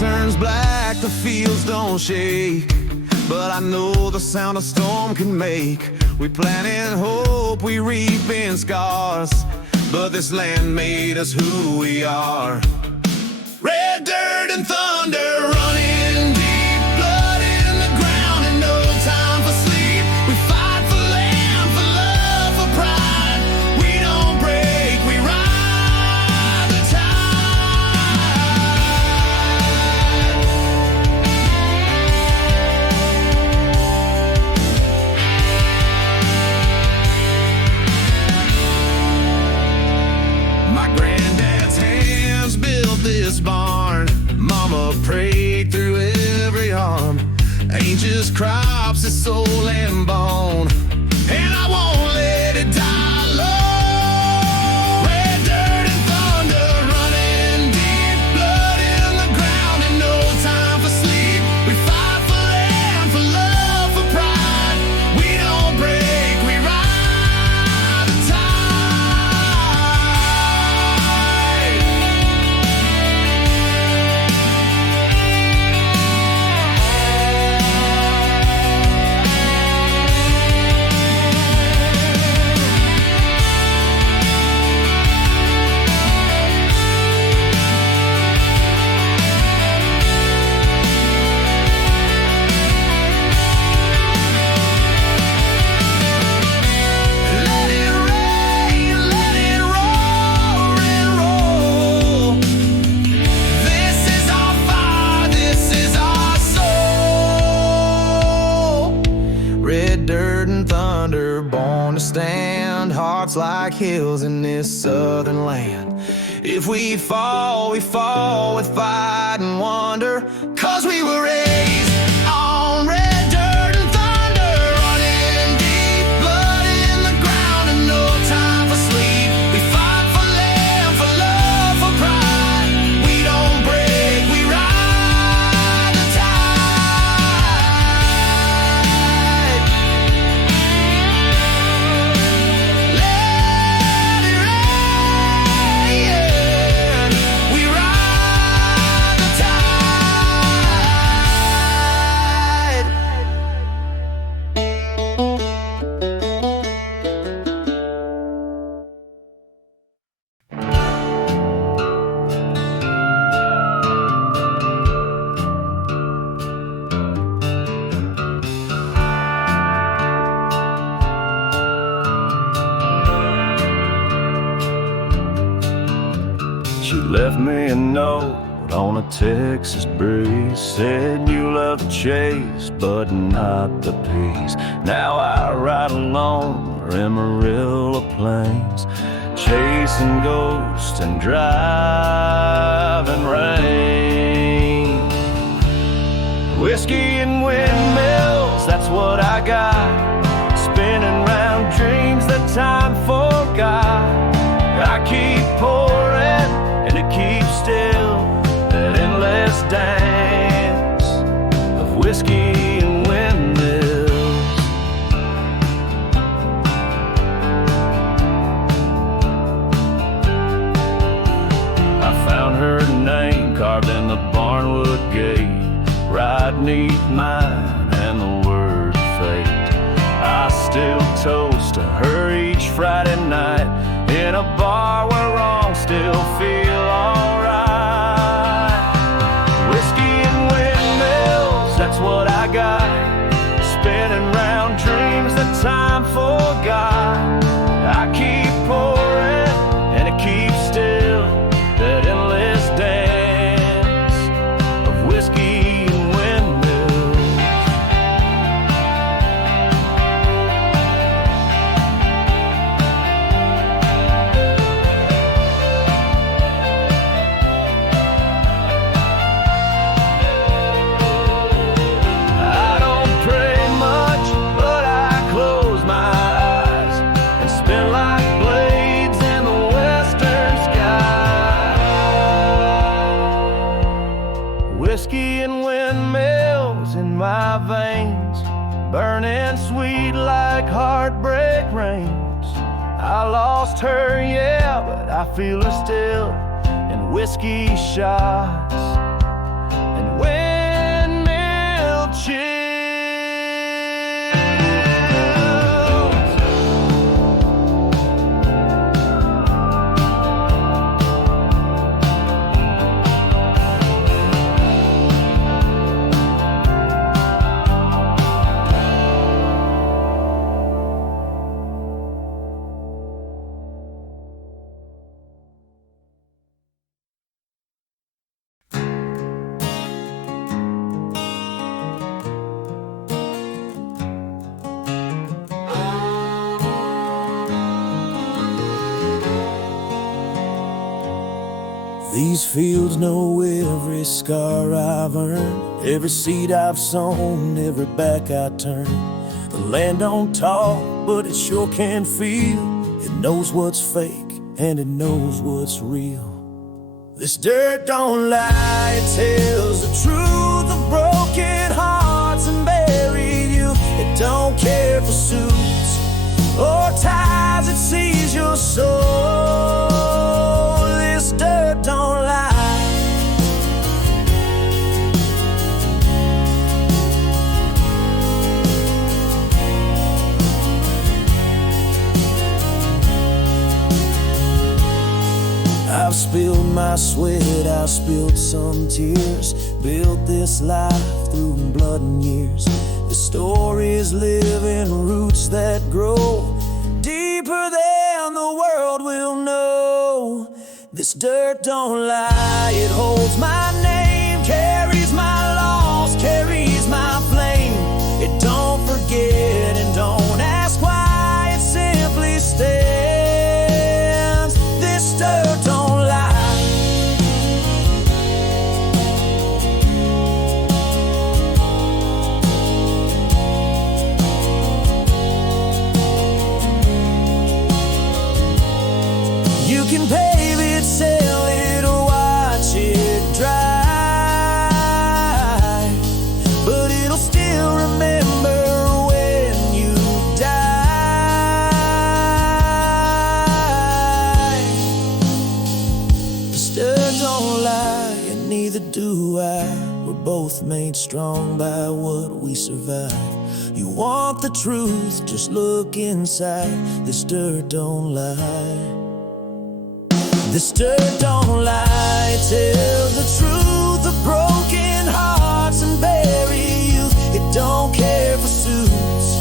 Turns black, the fields don't shake, but I know the sound a storm can make. We plant in hope, we reap in scars, but this land made us who we are. Red dirt and thunder running deep, blood in the ground and no time for sleep. We fight for land, for love, for pride. We don't break, we ride the tide. My granddad's hands built this barn. Mama prayed through every harm. Ain't just crops, it's soul and bone, and I won't let it die alone. Red dirt and thunder running deep, blood in the ground and no time for sleep. We fight for land, for love, for pride. We don't break, we ride the tide. Let it rain, let it roar and roll. This is our fire, this is our soul. Red dirt and thunder, born to stand. Hearts like hills in this southern land. If we fall with fight and wonder, 'cause we were raised on red dirt and thunder, running deep, blood in the ground and no time for sleep. We fight for land, for love, for pride. We don't break, we ride the tide. Let it rain, we ride the tide. She left me a note on a Texas breeze. Said you love the chase, but not the peace. Now I ride alone or Amarillo plains, chasing ghosts and driving rain. Whiskey and windmills, that's what I got. Spinning round dreams that time forgot. I keep pouring and it keeps still, that endless dance of whiskey and windmills. I found her name carved in the barnwood gate, right neath mine and the word fate. I still toast to her each Friday night in a bar where wrong still feel alright. Whiskey and windmills, that's what I got. Spinning round dreams that time forgot. I keep pouring and it keeps still, that endless dance of whiskey and windmills. lost her, yeah, but I feel her still in whiskey shots and windmill chills. These fields know every scar I've earned, every seed I've sown, every back I turn. The land don't talk, but it sure can feel. It knows what's fake and it knows what's real. This dirt don't lie, it tells the truth of broken hearts and buried youth. It don't care for suits or ties, it sees your soul. This dirt don't lie. I've spilled my sweat, I've spilled some tears, built this life through blood and years. The stories live in roots that grow deeper than the world will know. This dirt don't lie, it holds my name, carries my loss, carries my flame. It don't forget and don't ask why, it simply stands. This dirt don't lie. You can pave it, sell it, or watch it dry, but it'll still remember when you die. This dirt don't lie, and neither do I. We're both made strong by what we survive. You want the truth, just look inside. This dirt don't lie. This dirt don't lie, it tells the truth of broken hearts and buried youth. It don't care for suits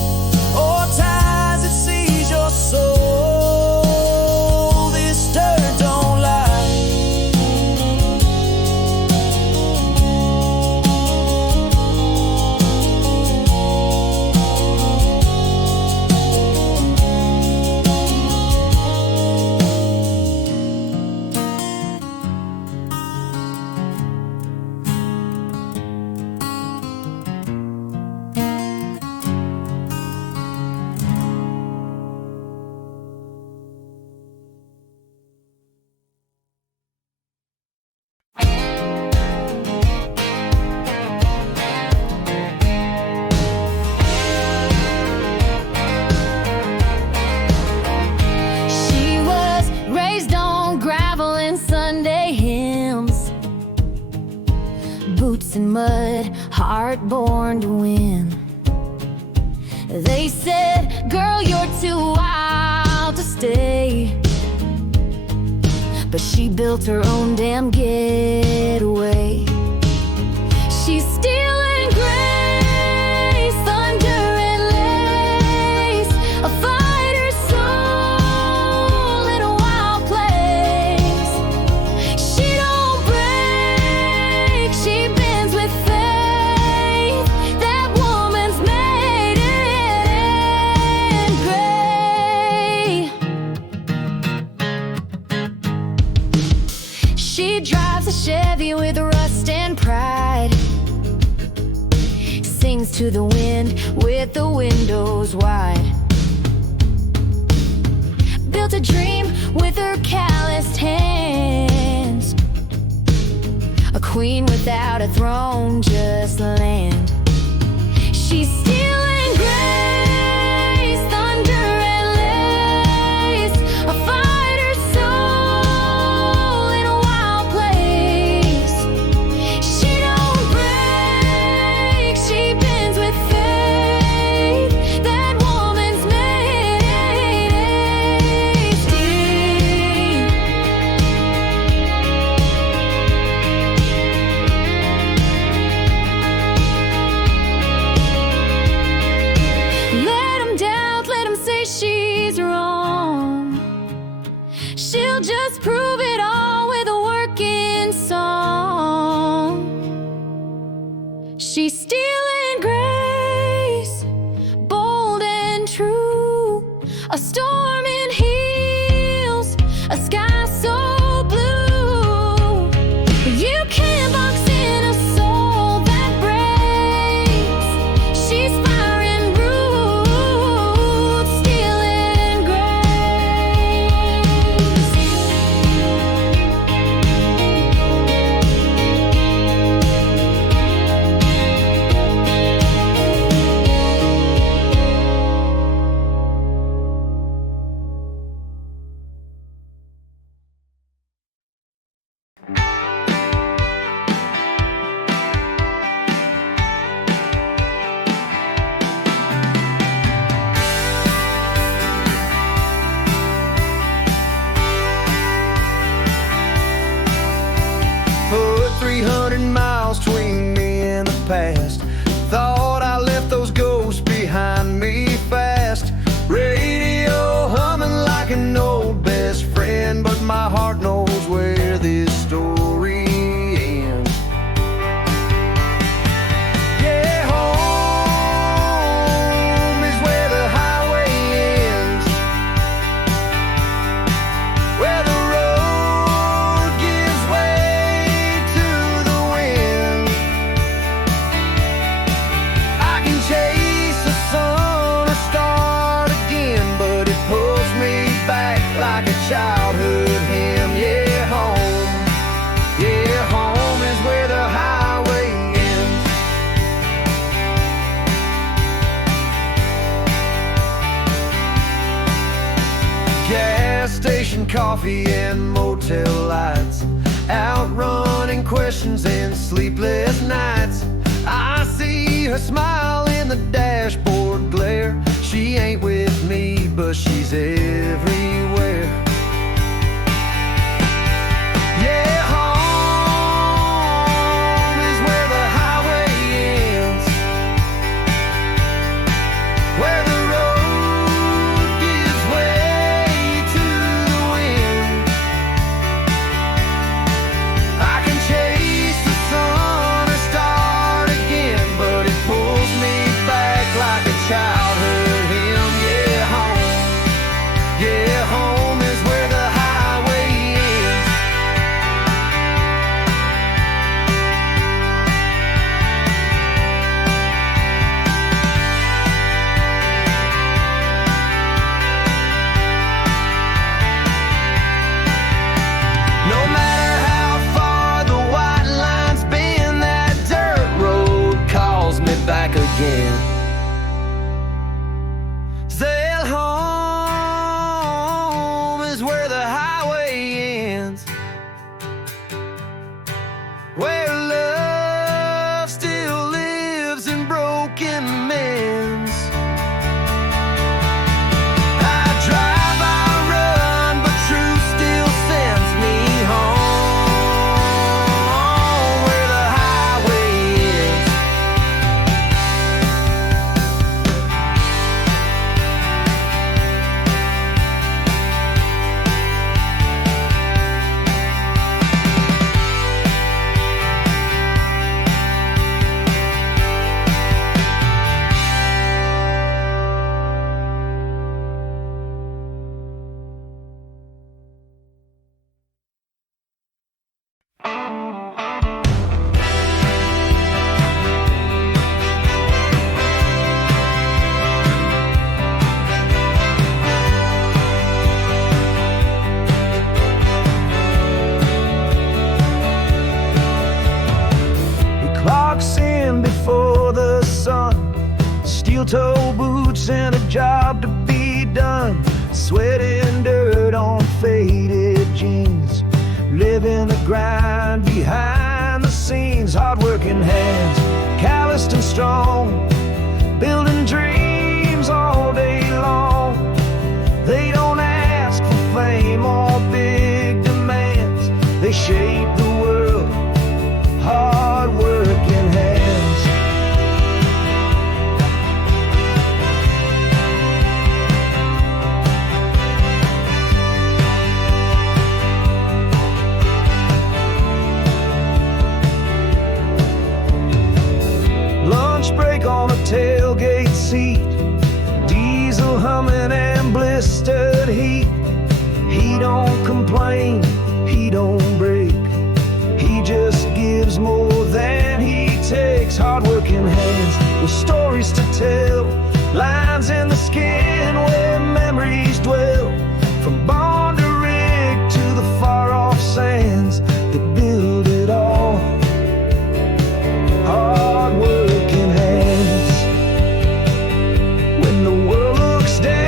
or ties, it sees your soul. This dirt don't lie. In mud, heart born to win. They said, girl, you're too wild to stay, but she built her own damn getaway. She's stealing grace, thunder and lace, a fighter's soul in a wild place. She don't break, she bends with faith. That woman's made in gray. She drives a Chevy with rust and pride, sings to the wind with the windows wide. Built a dream with her calloused hands, a queen without a throne, just land. She's stealing grace, thunder and lace, just prove it all with a working song. She's stealing grace, bold and true, a storm in heels, a sky so blue. You can't box in a soul that breaks. She's fire and roots, stealing Put 300 miles between me and the past. Thought I left those ghosts behind me fast. Radio humming like an old best friend, but my heart knows where this story ends. Yeah, home is where the highway ends, where the road gives way to the wind. I can chase the sun or start again, but it pulls me back like a childhood hymn. Yeah, home is where the highway ends. Gas station coffee and motel lights, outrunning questions and sleepless nights. I see her smile in the dashboard glare. She ain't with me, but she's everywhere. Yeah, home is where the highway ends, where the road gives way to the wind. I can chase the sun or start again, but it pulls me back like a childhood hymn. Yeah, home is where the highway ends. No matter how far the white lines bend, that dirt road calls me back again. Sail home is where the highway ends, where love still lives in broken men's. I drive, I run, but truth still sends me home, where the highway ends. He clocks in before the sun, steel-toe boots and a job to be done, sweating dirt on faded jeans, living the grind behind the scenes. Hardworking hands, calloused and strong, building dreams all day long. They don't ask for fame or big demands, they shape the world. Hardworking hands. but he don't complain, he don't break. He just gives more than he takes. Hardworking hands with stories to tell, lines in the skin where memories dwell. From barn to rig to the far-off sands that build it all. Hardworking hands. When the world looks down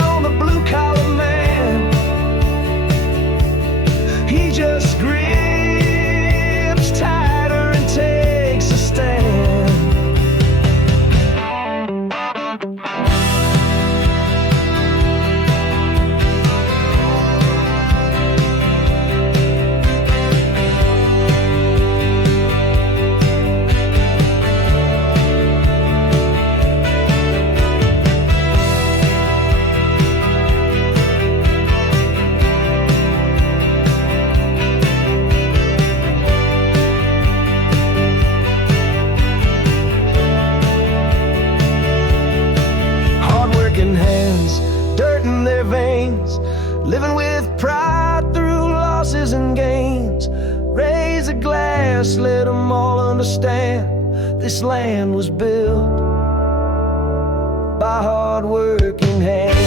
on the blue-collar man, he just grips tighter and takes a stand. Hardworking hands, dirt in their veins, living with pride through losses and gains. Raise a glass, let them all understand this land was built by hardworking hands.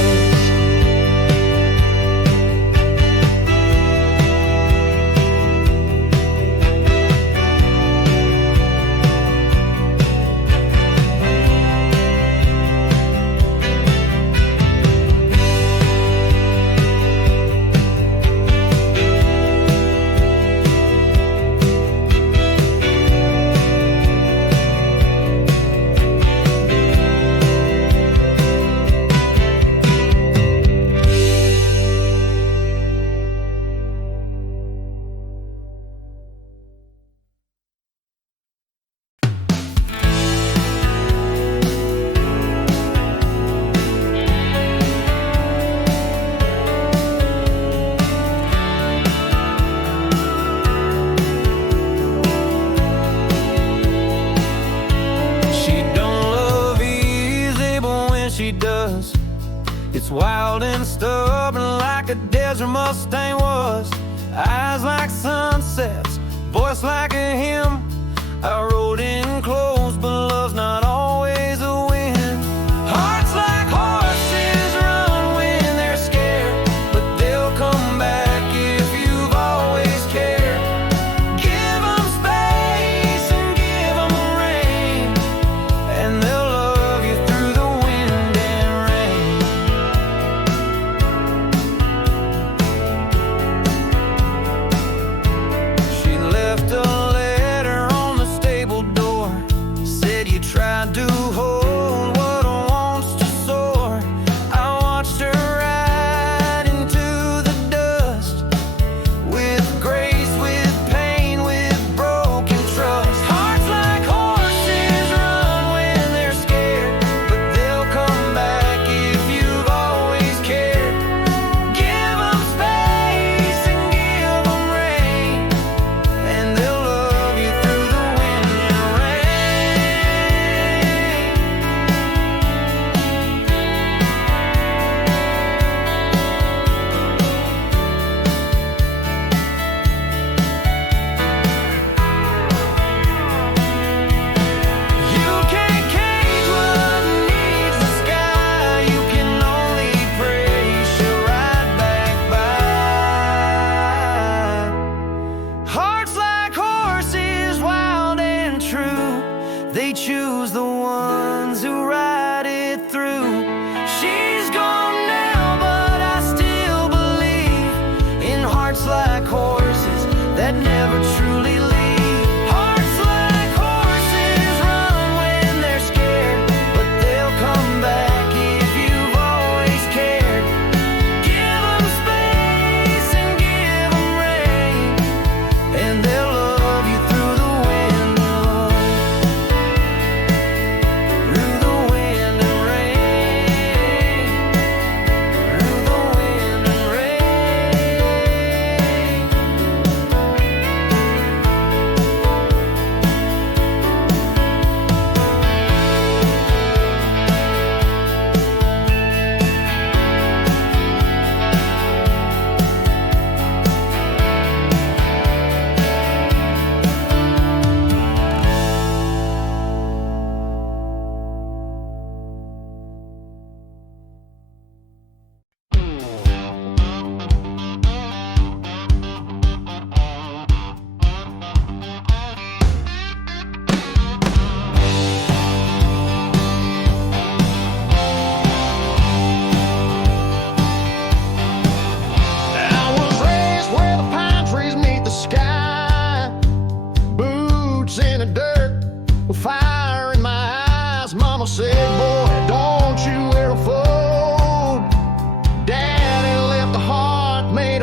She does. It's wild and stubborn like a desert Mustang was. Eyes like sunsets, voice like a hymn. I rode in close, but love's not always a win. Hearts like horses run when they're scared, but they'll come back if you've always cared. Give them space and give them rain, and they'll love you through the wind and rain. She left a letter on the stable door.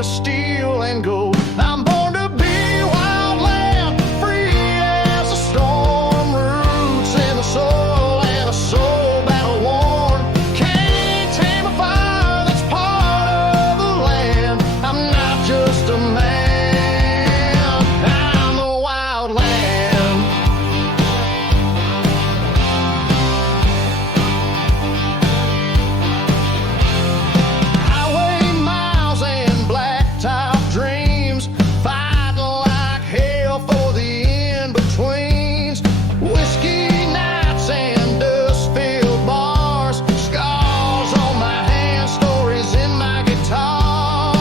of steel and gold. I'm born to be wildland, free as a storm, roots in the soil and a soul battle worn. Can't tame a fire that's part of the land. I'm not just a man, I'm the wildland. Highway miles and blacktop dreams, fighting like hell for the in-betweens. Whiskey nights and dust-filled bars, scars on my hands, stories in my guitar.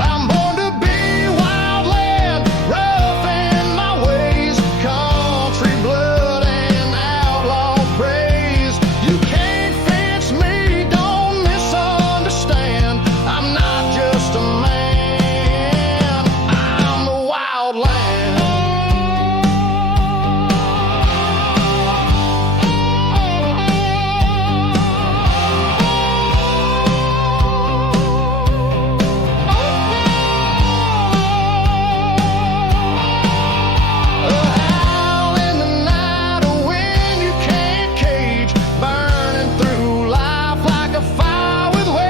I'm born to be wildland, rough in my ways, country blood and outlaw praise. You can't fence me, don't misunderstand. I'm not just a man, I'm the wildland. A howl in the night, a wind you can't cage, burning through life like a fire with rage.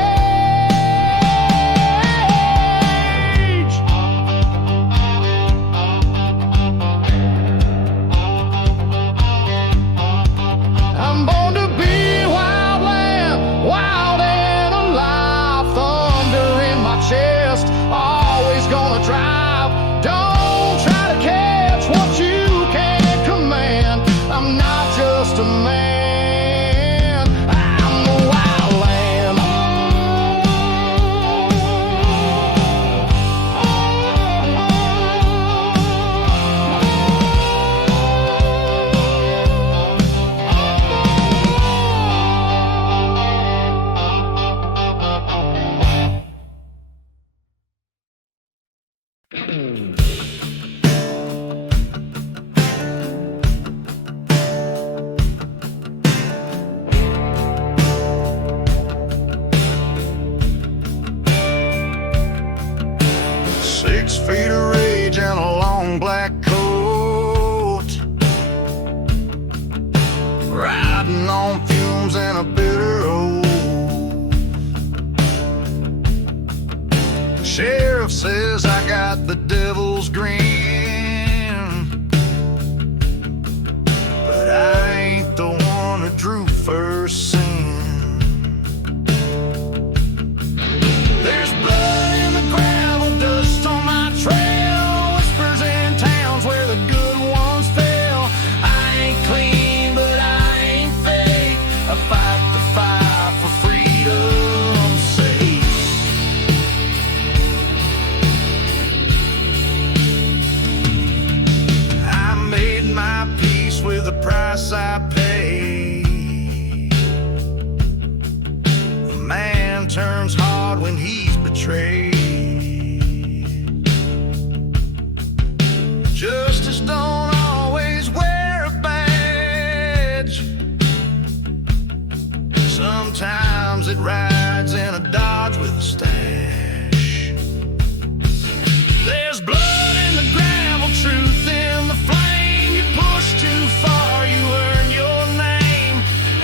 I'm born to be wildland, wild and alive, thunder in my chest, always gonna drive. Don't try to catch what you can't command. I'm not just a man, I'm the wildland. Six feet of rage and a long black coat, riding on fumes and a bitter oath. The sheriff says I got the devil's grin, but I ain't the one who drew first sin. There's blood in the gravel, dust on my trail, whispers in towns where the good ones fell. I ain't clean, but I ain't fake. I fight the fight for freedom's sake. I made my peace with the price I paid. A man turns hard when he's betrayed. Justice don't always wear a badge. Sometimes it rides in a Dodge with a stash. There's blood in the gravel, truth in the flame. You push too far, you earn your name.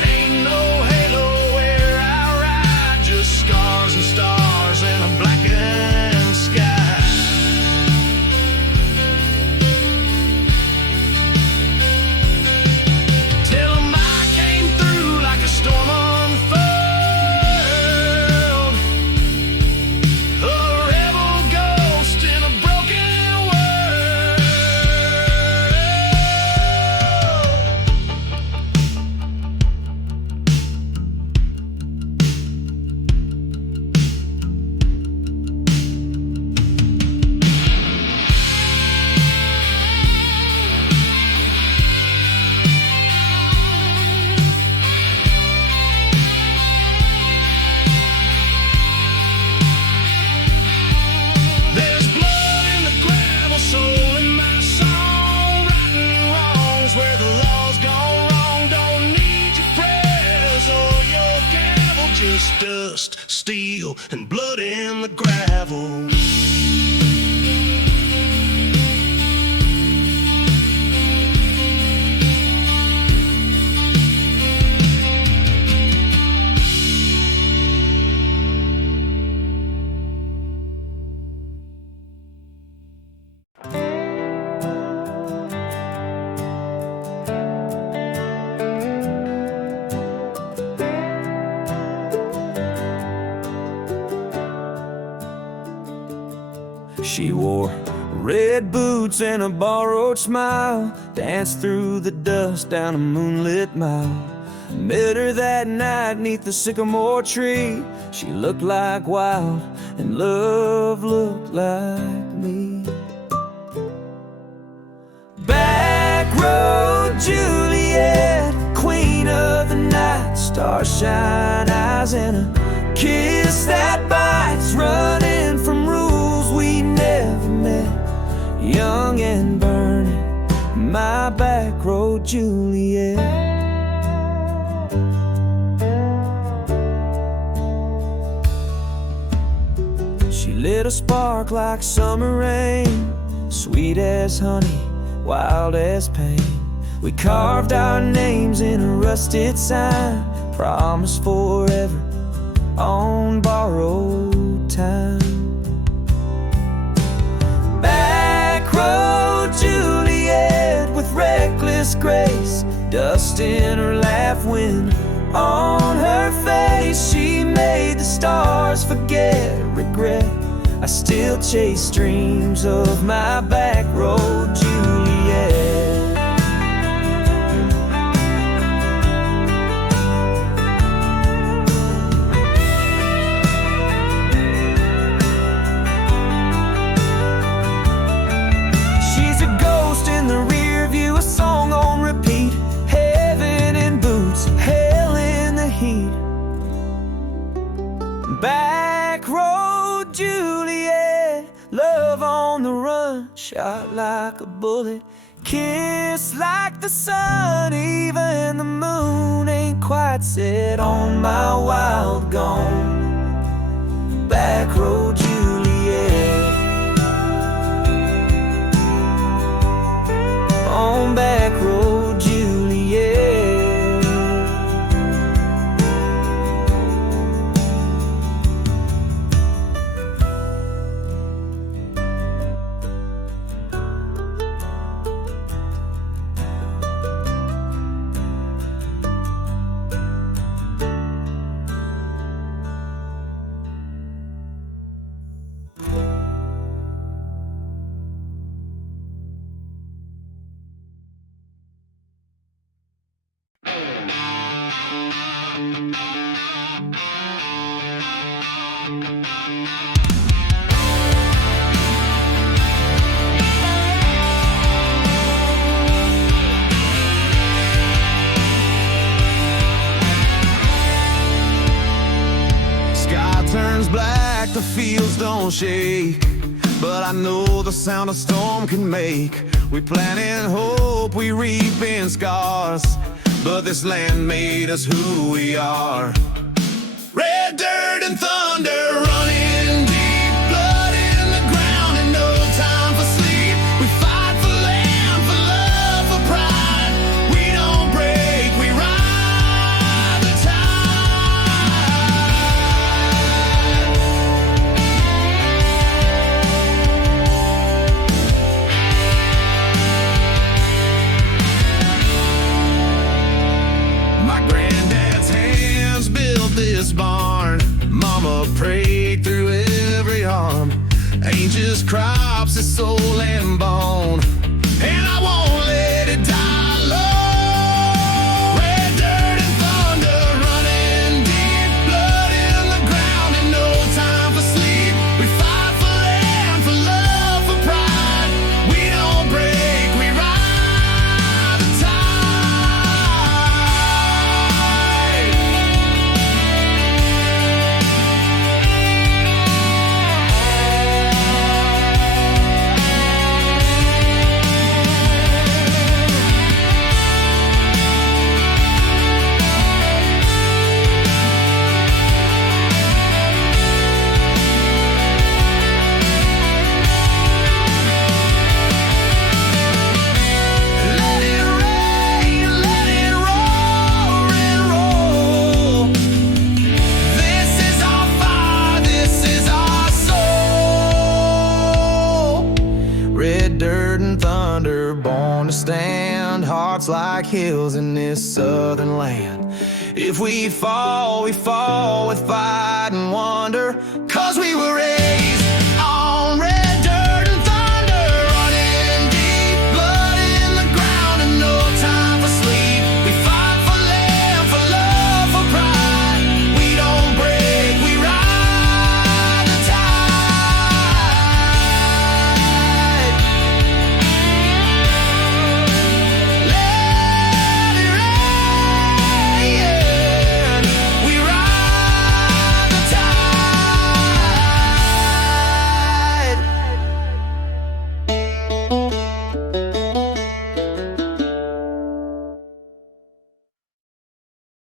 Ain't no halo where I ride, just scars and stars and a blackened sky. Tell 'em I came through like a storm unfurled. and blood in the gravel. She wore red boots and a borrowed smile, danced through the dust down a moonlit mile. Met her that night neath the sycamore tree. She looked like wild and love looked like me. Backroad Juliet, queen of the night, starshine eyes and a kiss that bites, running from rules we never met, young and burning, my backroad Juliet. She lit a spark like summer rain, sweet as honey, wild as pain. We carved our names in a rusted sign, promised forever on borrowed time. Backroad Juliet with reckless grace, dust in her laugh, wind on her face. She made the stars forget regret. I still chase dreams of my backroad Juliet. Backroad Juliet, love on the run, shot like a bullet, kiss like the sun. Even the moon ain't quite set on my wild gone backroad Juliet. On backroad Juliet. Turns black, the fields don't shake, but I know the sound a storm can make. We plant in hope, we reap in scars, but this land made us who we are. Red dirt and thunder running deep, blood in the ground and no time for sleep. We fight for land, for love, for pride. We don't break, we ride the tide. My granddad's hands built this barn. Mama prayed through every arm. Ain't just crops, it's soul and bone, and I won't let it die alone. Red dirt and thunder running deep, blood in the ground and no time for sleep. We fight for land, for love, for pride. We don't break, we ride the tide. hearts like hills in this southern land. If we fall with fight and wonder, 'cause we were